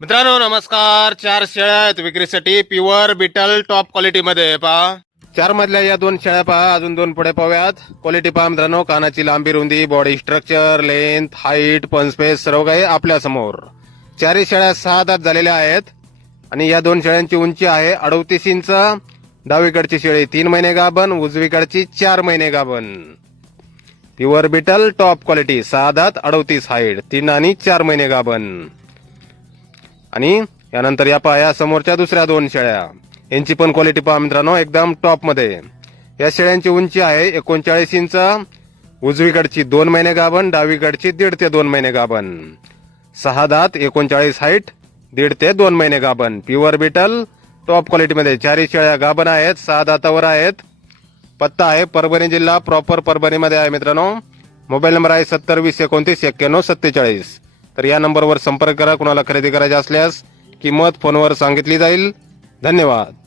मित्रांनो नमस्कार. चार शेळ्या आहेत विक्रीसाठी. प्युअर बिटल टॉप क्वालिटी मध्ये. पहा. चार मधल्या या दोन शेळ्या पहा. अजून दोन पुढे पाहूयात. क्वालिटी पहा मित्रांनो. कानाची लांबी रुंदी body structure length height space सर्व काही आपल्यासमोर. चारही शेळ्या सहा दात झालेल्या आहेत. आणि या दोन शेळ्यांची उंची आहे अडतीस इंच. डावीकडची शेळी तीन महिने गाभण उजवीकडची चार महिने गाभण. प्युअर बिटल टॉप क्वालिटी सहा दात अडतीस हाईट तीन आणि चार महिने गाभण. आणि यानंतर या पहा या समोरच्या दुसऱ्या दोन शेळ्या. यांची पण क्वालिटी पहा मित्रांनो एकदम टॉपमध्ये. या शेळ्यांची उंची आहे एकोणचाळीस इंच. उजवीकडची दोन महिने गाभण डावीकडची दीड ते दोन महिने गाभण. सहा दात एकोणचाळीस हाईट दीड ते दोन महिने गाभण. प्युअर बिटल टॉप क्वालिटीमध्ये चारही शेळ्या गाभण आहेत सहा दातावर आहेत. पत्ता आहे परभणी जिल्हा प्रॉपर परभणीमध्ये आहे मित्रांनो. मोबाईल नंबर आहे सत्तर वीस एकोणतीस एक्क्याण्णव सत्तेचाळीस. तर या नंबरवर संपर्क करा. कुणाला खरेदी करायचे असल्यास किंमत फोनवर सांगितली जाईल. धन्यवाद.